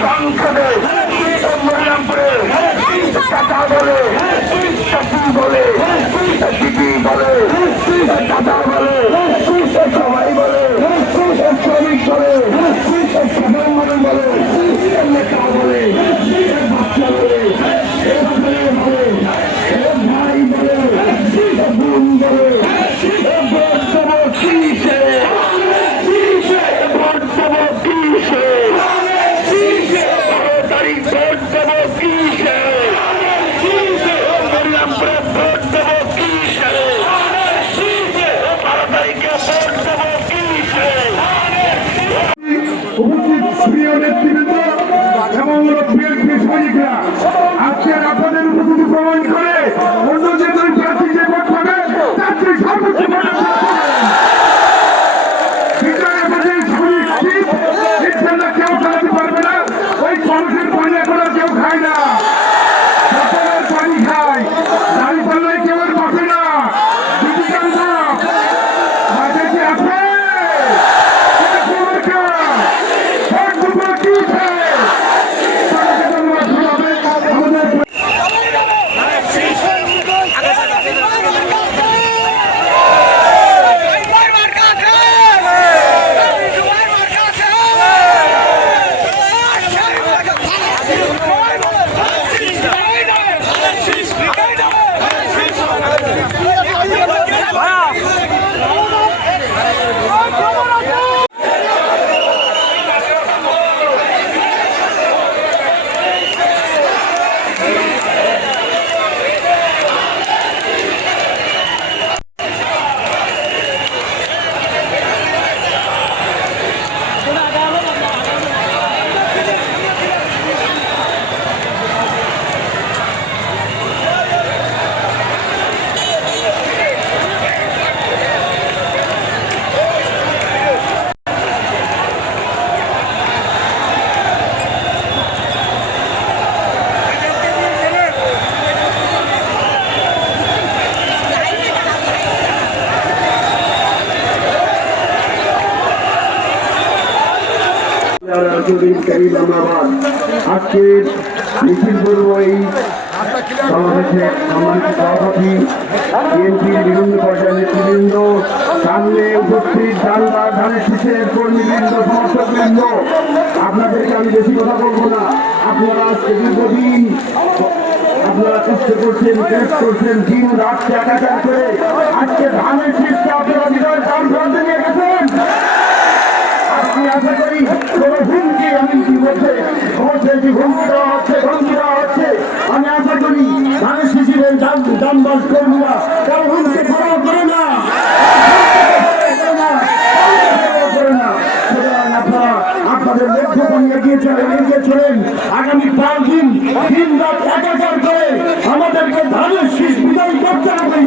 সংসদে মরিয়ামপুরে টাকা বলে চাকরি বলে দিদি বলে দাদা বলে সবাই বলে শ্রমিক বলে সাধারণ মানুষ বলে নেতা বলে বাচ্চা বলে ভাই বলে বোন বলে ভোট দেবো কিসে ভোট দেবো কিসে 12 তারিখ ভোট দেবো কিসে মরিয়ামপুরে ভোট দেবো কিসে 12 তারিখে ভোট দেবো কিসে। উপস্থিত প্রিয় নেতৃবৃন্দ এবং বিএনপি সৈনিকরা আজকের আপনাদের উপস্থিতি প্রমাণ করে অন্য যে দুই প্রার্থী যে ভোট পাবে তার চেয়ে সর্বোচ্চ কেউ চালাতে পারবে না। ওই মানুষের পানি করে কেউ খায় না, সকলের পানি খায়, দাঁড়ি পাল্লায় কেউ বসে না। মাঝে কি আছে আজকে মিছিল করবো এই সমাবেশে সম্মানিত সভাপতি বিএনপির বিভিন্ন পর্যায়ের নেতৃবৃন্দ, সামনে উপস্থিত ডালবার ধানের শীষের কর্মীবৃন্দ, সমর্থকবৃন্দ, আপনাদেরকে আমি বেশি কথা বলবো না। আপনারা আজকে দীর্ঘদিন আপনারা কষ্ট করছেন, টেস্ট করছেন, দিন রাত একাকার করে আজকে ধানের শীষকে আপনারা বিজয়ের দাম প্রান্তে নিয়ে গেছেন। আমি আশা করি কোন হুমকি আমি কি বলছে যে হুমকি দেওয়া হচ্ছে, ধমকি দেওয়া হচ্ছে, আমি আশা করি ধানের শিশিরের দামবাস কর্মীরা কারো হুমকি খবর করে না। আপনারা আপনাদের লক্ষ্য নিয়ে এগিয়ে চলেন। আগামী 5 দিন দিন রাত একাকার করে আমাদেরকে ধানের শীষ বিজয়ী করতে হবে।